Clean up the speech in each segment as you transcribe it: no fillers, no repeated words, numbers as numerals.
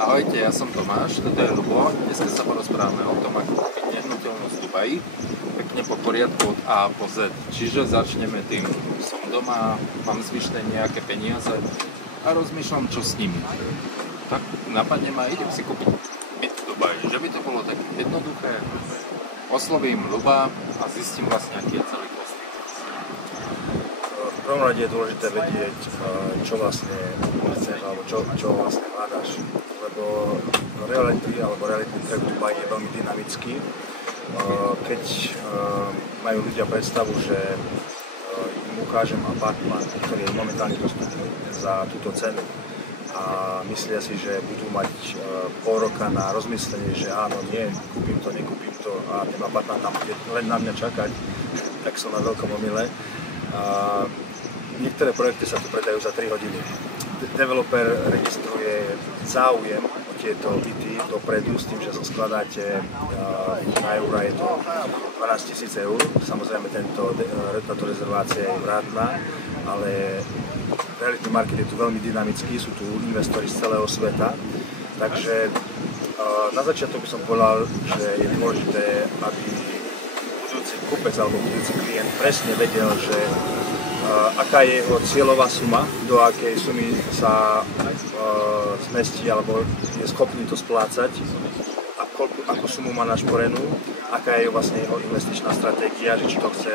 Ahojte, ja som Tomáš, toto je Ľubo. Dneska sa porozprávame o tom, ako kúpiť nehnuteľnosť v Dubaji, pekne po poriadku od A po Z. Čiže začneme tým. Som doma, mám zvyšné nejaké peniaze a rozmýšľam, čo s nimi. Tak napadne ma, idem si kúpiť byt v Dubaji. Že by to bolo tak jednoduché. Oslovím Ľuba a zistím vlastne, aký je celý postup. V prvom rade je dôležité vedieť, čo vlastne chceš, alebo čo vlastne hľadaš. Lebo reality trh v Dubaji je veľmi dynamický. Keď majú ľudia predstavu, že im ukážem apartman, ktorý je momentálne dostupný za túto cenu a myslia si, že budú mať pol roka na rozmyslenie, že áno, nie, kúpim to, nekúpim to a ten apartman tam bude len na mňa čakať, tak som na veľkom omyle. Niektoré projekty sa tu predajú za 3 hodiny. Developer registruje záujem o tieto byty dopredu s tým, že sa skladáte na eura, je to 12 000 eur. Samozrejme táto rezervácia je vrátna, ale reality market je tu veľmi dynamický, sú tu investori z celého sveta. Takže na začiatok by som povedal, že je dôležité, aby budúci kúpec alebo budúci klient presne vedel, že aká je jeho cieľová suma, do akej sumy sa zmestí alebo je schopný to splácať a akú sumu má našporenú, aká je vlastne jeho investičná stratégia, že či to chce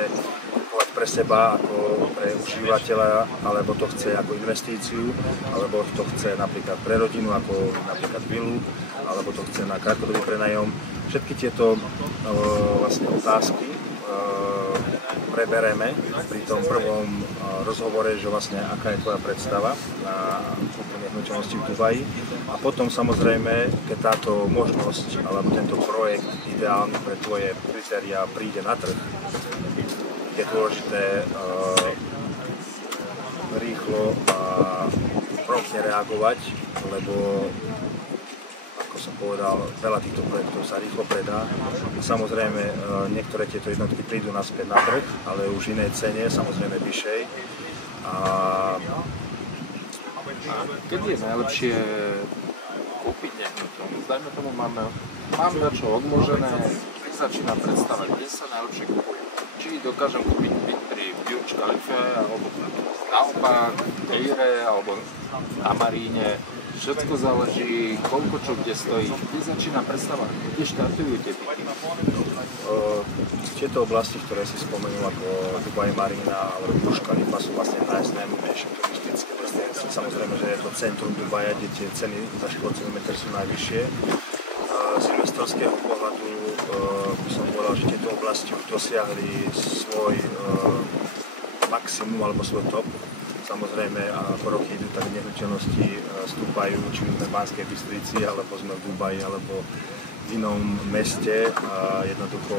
kupovať pre seba ako pre užívateľa, alebo to chce ako investíciu, alebo to chce napríklad pre rodinu ako napríklad vilu, alebo to chce na krátkodobý prenajom. Všetky tieto vlastne otázky prebereme pri tom prvom rozhovore, že vlastne aká je tvoja predstava na kúpu nehnuteľnosti v Dubaji. A potom samozrejme, keď táto možnosť alebo tento projekt ideálny pre tvoje kritériá príde na trh, je dôležité rýchlo a promptne reagovať, lebo ako som povedal, veľa týchto projektov sa rýchlo predá. Samozrejme, niektoré tieto jednotky prídu naspäť na trh, ale už v inej cene, samozrejme vyššej. A kedy je najlepšie kúpiť nehnuteľnosť? Dajme tomu, mám dačo odložené, keď začína predstavať, kde sa najlepšie kupuje. Či dokážem kúpiť byt pri Burj Khalife, alebo naopak Deire, alebo na Maríne. Všetko záleží, koľko čo kde stojí. Kde začína predstava, kde štartujú tie byty? Tieto oblasti, ktoré si spomenul ako Dubai Marina alebo Burj Khalifa, sú vlastne najmenšie turistické destinácie. Samozrejme, že je to centrum Dubaja, kde tie ceny za štvorcový meter sú najvyššie. Z investorského pohľadu by som povedal, že tieto oblasti už dosiahli svoj maximum alebo svoj top. Samozrejme, ako roky idú, tak nehnuteľnosti stúpajú, či sme v Banskej Bystrici, alebo sme v Dubaji, alebo v inom meste. Jednoducho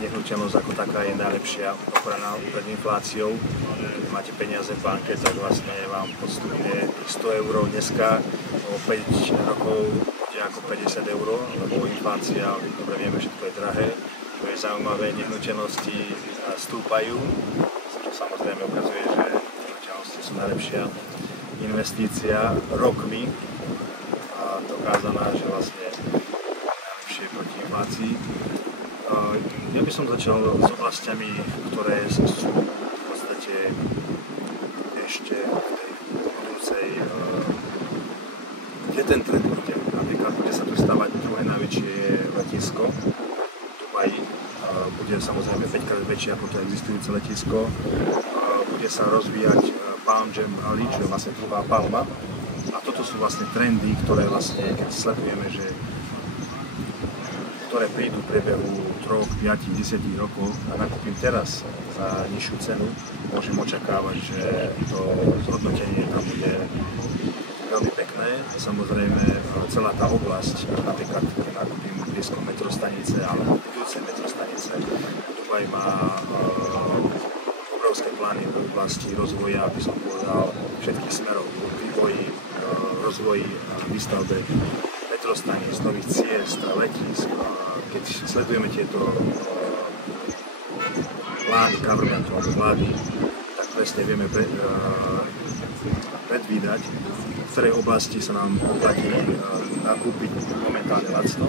nehnuteľnosť ako taká je najlepšia ochrana pred infláciou. Keď máte peniaze v banke, tak vlastne vám postupne 100 eur dneska o 5 rokov bude ako 50 eur, lebo inflácia, dobre vieme, že to je drahé. Čo je zaujímavé, nehnuteľnosti stúpajú, čo samozrejme ukazuje, že sú najlepšia investícia rokmi a dokázaná, že vlastne najlepšie proti inflácii. Ja by som začal s oblastiami, ktoré sú v podstate ešte v tej budúcej, kde ten trend bude. Napríklad bude sa tu stavať druhé najväčšie letisko v Dubaji. Bude samozrejme 5-krát väčšie ako to existujúce letisko. Bude sa rozvíjať Palm Jam Alley, čo je vlastne druhá palma. A toto sú vlastne trendy, ktoré vlastne, keď sledujeme, že ktoré prídu v priebehu 3, 5, 10 rokov a nakúpim teraz za nižšiu cenu, môžem očakávať, že to zhodnotenie tam bude veľmi pekné. Samozrejme, celá tá oblasť, napríklad keď nakúpim blízko metrostanice alebo budúce metrostanice, Dubaj má obrovské plány v oblasti rozvoja, aby som povedal, všetkých smerov vývoji, rozvoji, výstavbe metrostaníc, nových ciest, letísk. Keď sledujeme tieto plány governmentu alebo vlády, tak presne vieme predvídať, ktorej oblasti sa nám oplatí nakúpiť momentálne lacno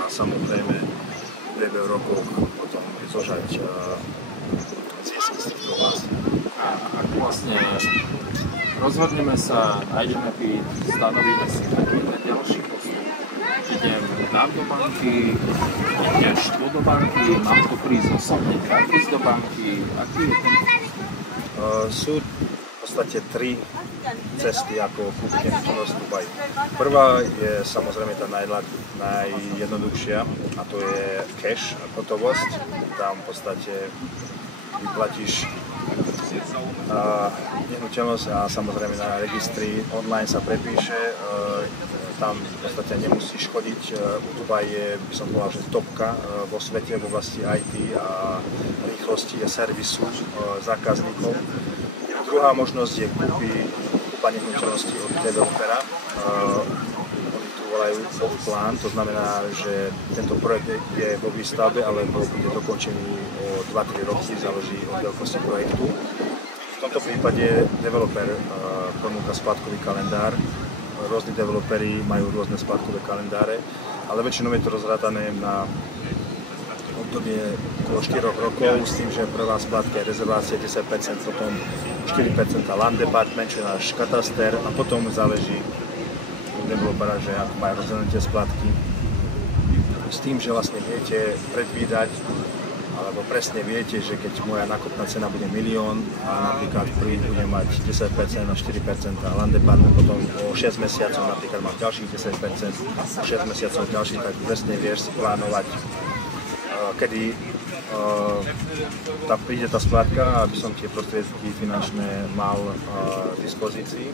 a samozrejme v priebehu rokov potom zožať zisky z týchto oblastí. A ak vlastne rozhodneme sa, nájdeme byt, stanovíme si taký ďalší postup. Idem do banky, ideš tu do banky, mám tu prísť osobne, prísť do banky, aký je ten postup? Sú v podstate tri cesty, ako kúpiť nehnuteľnosť v Dubaji. Prvá je samozrejme tá najjednoduchšia a to je cash, hotovosť. Tam v podstate vyplatíš nehnuteľnosť a samozrejme na registri online sa prepíše. Tam v podstate nemusíš chodiť. U Dubaji je, by som povedal, že topka vo svete v oblasti IT a rýchlosti a servisu zákazníkov. Druhá možnosť je kúpa nehnuteľnosti od developera. Oni tu volajú off-plán, to znamená, že tento projekt je vo výstavbe alebo bude dokončený o 2-3 roky, záleží od veľkosti projektu. V tomto prípade developer ponúka splátkový kalendár. Rôzni developeri majú rôzne splátkové kalendáre, ale väčšinou je to rozrátané na obdobie okolo 4 rokov s tým, že prvá splátka je rezervácia 10%, potom 4% land department, čo je náš kataster a potom záleží od developera, že ako majú rozdelené tie splátky. S tým, že vlastne viete predvídať alebo presne viete, že keď moja nákupná cena bude 1 000 000 a napríklad prvý bude mať 10% a 4% a land department potom o 6 mesiacov napríklad má ďalších 10%, 6 mesiacov ďalších, tak presne vieš si plánovať, kedy príde tá splátka, aby som tie prostriedky finančné mal v dispozícii.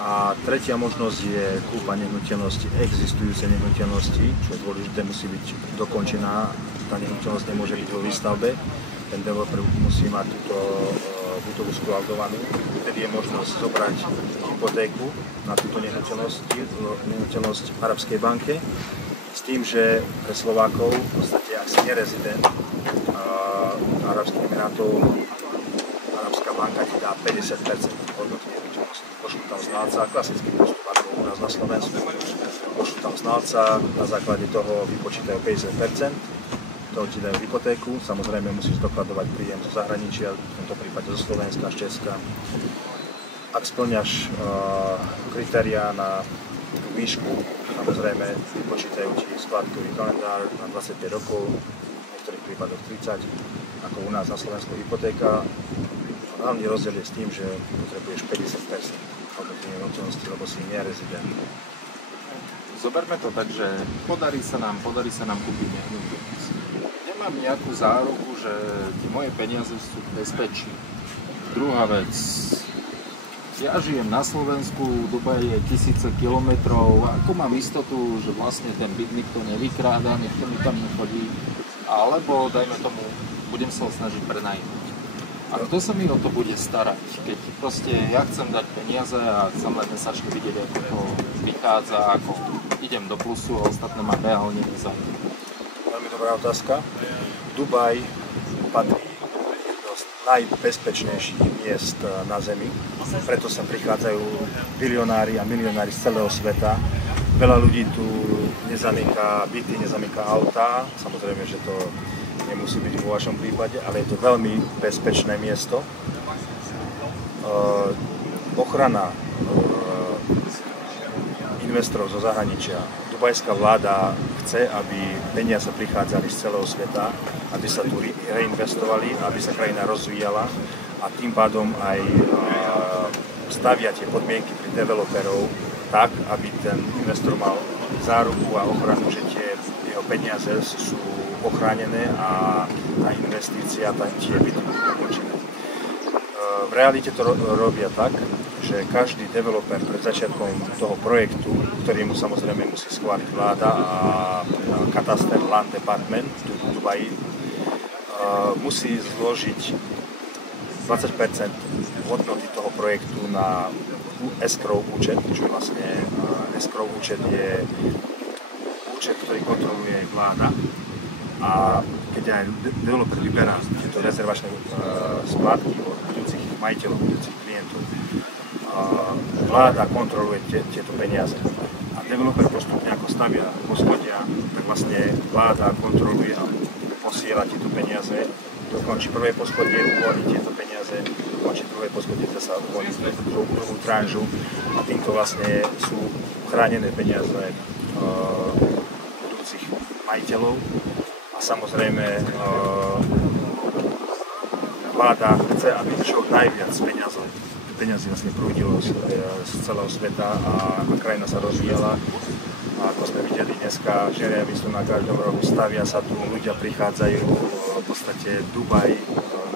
A tretia možnosť je kúpa nehnuteľnosti, existujúce nehnuteľnosti, čo je dôležité, musí byť dokončená. Tá nehnuteľnosť nemôže byť vo výstavbe, ten developer musí mať túto budovu skladovanú. Vtedy je možnosť zobrať hypotéku na túto nehnuteľnosť v Arabskej banke, s tým, že pre Slovákov, v podstate ak si nerezident Arabských Emirátov, Arabská banka ti dá 50% hodnoty nehnuteľnosti. Pošlú tam znalca, klasický postup ako u nás na Slovensku. Pošlú tam znalca, na základe toho vypočítajú 50%. To ti dajú hypotéku, samozrejme musíš dokladovať príjem zo zahraničia, v tomto prípade zo Slovenska, z Česka. Ak splňaš kritériá na výšku, samozrejme vypočítajú ti splátkový kalendár na 25 rokov, v niektorých prípadoch 30, ako u nás na Slovensku hypotéka. Hlavný rozdiel je s tým, že potrebuješ 50% hodnoty nehnuteľnosti, lebo si nerezident. Zoberme to tak, že podarí sa nám kúpiť nehnuteľnosť. Nemám nejakú záruku, že moje peniaze sú v bezpečí. Druhá vec. Ja žijem na Slovensku, Dubaj je tisíce kilometrov. Ako mám istotu, že vlastne ten byt nikto nevykráda, nikto mi tam nechodí? Alebo, dajme tomu, budem sa ho snažiť prenajmať. A kto sa mi o to bude starať? Keď proste ja chcem dať peniaze a chcem len mesačne vidieť, ako to vychádza, ako idem do plusu a ostatné ma reálne nezaujíma. Veľmi dobrá otázka. Dubaj patrí jedno z najbezpečnejších miest na Zemi, preto sem prichádzajú bilionári a milionári z celého sveta. Veľa ľudí tu nezamýka byty, nezamýka autá, samozrejme, že to nemusí byť vo vašom prípade, ale je to veľmi bezpečné miesto. Ochrana investorov zo zahraničia. Dubajská vláda chce, aby peniaze prichádzali z celého sveta, aby sa tu reinvestovali, aby sa krajina rozvíjala a tým pádom aj stavia tie podmienky pri developerov tak, aby ten investor mal záruku a ochranu, že tie jeho peniaze sú ochránené a tá investícia, tie byty budú dokončené. V realite to robia tak, že každý developer pred začiatkom toho projektu, ktorý mu samozrejme musí schváliť vláda a kataster land department v Dubaji, musí zložiť 20% hodnoty toho projektu na escrow účet, čo je vlastne escrow účet je účet, ktorý kontroluje vláda. A keď aj developer vyberá tieto rezervačné splátky od budúcich majiteľov, budúcich klientov, vláda kontroluje tieto peniaze. A developer postupne ako stavia poschodia, tak vlastne vláda kontroluje a posiela tieto peniaze, dokončí prvé poschodie, uvoľní tieto peniaze, dokončí druhé poschodie, zase uvoľní druhú tranžu a týmto vlastne sú chránené peniaze budúcich majiteľov. A samozrejme vláda chce, aby čo najviac peniazy vlastne prúdilo z celého sveta a krajina sa rozvíjala. A ako sme videli dneska, žeriavy sú na každom rohu, stavia sa tu, ľudia prichádzajú, v podstate Dubaj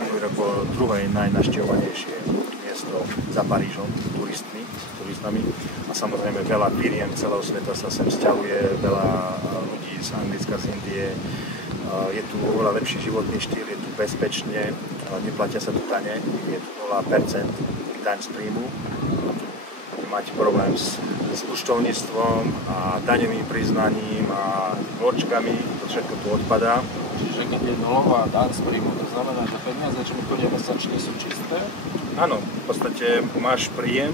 minulý rok bolo druhé najnavštevovanejšie miesto za Parížom turistami. A samozrejme veľa firiem celého sveta sa sem sťahuje, veľa ľudí z Anglicka, z Indie. Je tu oveľa lepší životný štýl, je tu bezpečne, neplatia sa tu dane, je tu 0% daň z príjmu. Máte problém s účtovníctvom a daňovým priznaním a môčkami, to všetko tu odpadá. Čiže keď je nulová daň z príjmu, to znamená, že peniaze, čo mi chodia mesačne, sú čisté? Áno, v podstate máš príjem,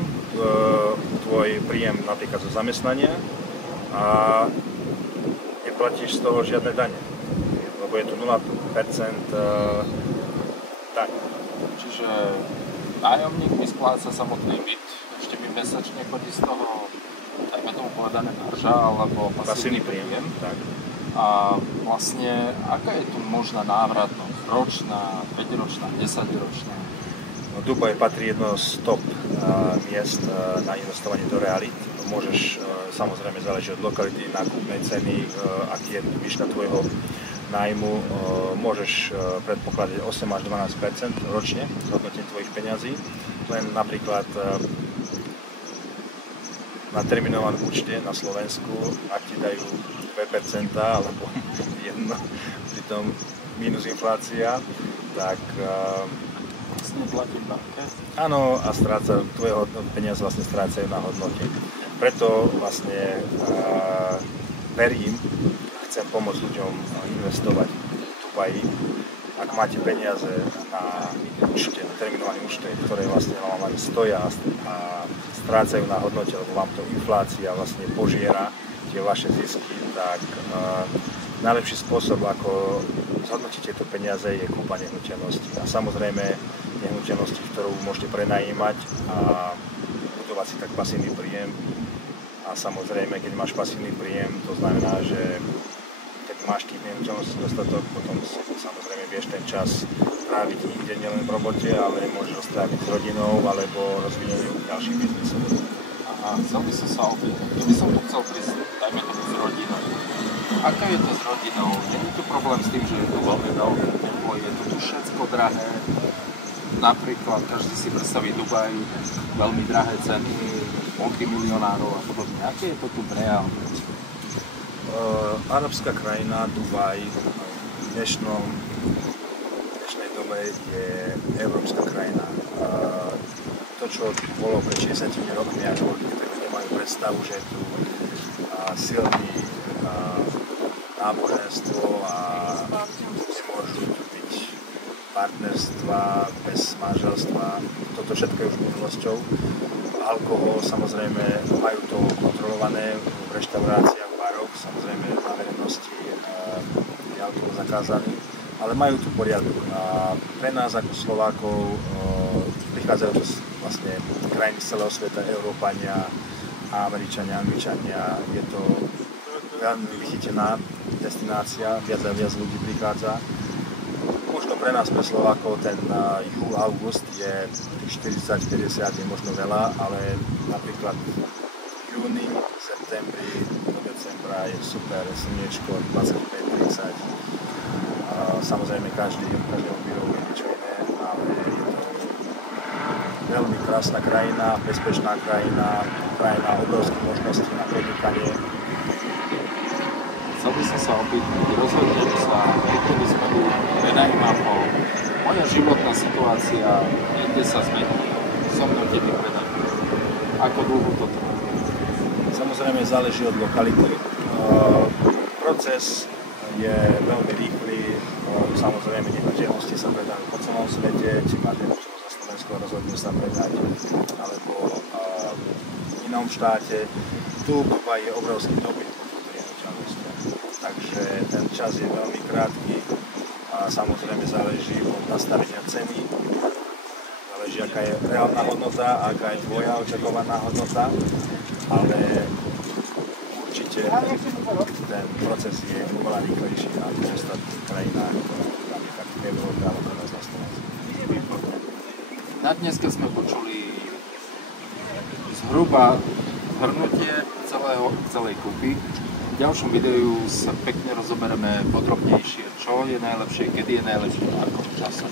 tvoj príjem napríklad zo zamestnania a neplatíš z toho žiadne dane, lebo je tu 0% daň. Čiže nájomník mi spláca samotný byt, ešte mi mesačne chodí z toho, dajme tomu povedané, marža alebo pasívny príjem. Tak. A vlastne, aká je tu možná návratnosť? Ročná, 5-ročná, 10-ročná? No, Dubaj patrí jedno z top miest na investovanie do realít. Môžeš, samozrejme záleží od lokality, nákupnej ceny, aký je výška tvojho nájmu, môžeš predpokladať 8 až 12% ročne zhodnotenie tvojich peňazí. Len napríklad na terminovanom účte na Slovensku, ak ti dajú 2% alebo 1, pritom minus inflácia, tak vlastne platí banke. Áno, a tvoje peniaze vlastne strácajú na hodnote. Preto vlastne verím, chcem pomôcť ľuďom investovať v Dubaji. Ak máte peniaze na účte, na terminované účte, ktoré vlastne vám stoja a strácajú na hodnote, lebo vám to inflácia vlastne požiera tie vaše zisky, tak najlepší spôsob, ako zhodnotiť tieto peniaze, je kúpa nehnuteľnosti. A samozrejme nehnuteľnosti, ktorú môžete prenajímať a budovať si tak pasívny príjem. A samozrejme, keď máš pasívny príjem, to znamená, že keď máš tých nehnuteľností dostatok, potom samozrejme vieš ten čas tráviť inde, nielen v robote, ale môžeš ho stráviť s rodinou alebo rozvíjaním ďalších biznisov. Aha, chcel by som sa opýtať, keby som tu chcel prísť, dajme tomu s rodinou. Aké je to s rodinou? Nie je tu problém s tým, že je tu veľmi veľké teplo, je tu všetko drahé. Napríklad, každý si predstaví Dubaj, veľmi drahé ceny, multimilionárov a podobne. Aké je to tu reálne? Arabská krajina, Dubaj, v dnešnej dobe je európska krajina. To, čo bolo pred 60 rokmi, ako ľudia tak nemajú predstavu, že je tu silný náboženstvo a nemôžu tu byť partnerstva bez manželstva. Toto všetko je už minulosťou. Alkohol, samozrejme, majú to kontrolované v reštauráciách, baroch, samozrejme na verejnosti je alkohol zakázaný, ale majú tu poriadok. A pre nás ako Slovákov prichádzajú vlastne krajiny z celého sveta, Európania, Američania, Angličania. Je to veľmi vychytená destinácia, viac a viac ľudí prichádza. Možno pre nás, pre Slovákov, ten júl, august je 40-50, je možno veľa, ale napríklad v júni, septembri, do decembra je super, slniečko 25-30. Samozrejme každému vyhovuje niečo iné, ale je to veľmi krásna krajina, bezpečná krajina, krajina obrovských možností na podnikanie. Chcel by som sa opýtať, rozhodnem sa, kedy sme tu prenajíma po. Moja životná situácia niekde sa zmení, so mnou kedy prenajíma. Ako dlho to trvá? Samozrejme záleží od lokality. Proces je veľmi rýchly, samozrejme nehnuteľnosti sa predajú po celom svete, či máte nehnuteľnosť na Slovensku, rozhodne sa predať, alebo inom štáte. Tu v Dubaji je obrovský dopyt po týchto nehnuteľnostiach. Takže ten čas je veľmi krátky a samozrejme záleží od nastavenia ceny, záleží aká je reálna hodnota, aká je tvoja očakovaná hodnota, ale určite ten proces je oveľa rýchlejší na tých ostatných krajinách, napríklad v Európe alebo na Slovensku. Na dneska sme počuli zhruba zhrnutie celej kúpy. V ďalšom videu sa pekne rozoberieme podrobnejšie, čo je najlepšie, kedy je najlepšie a v akom čase.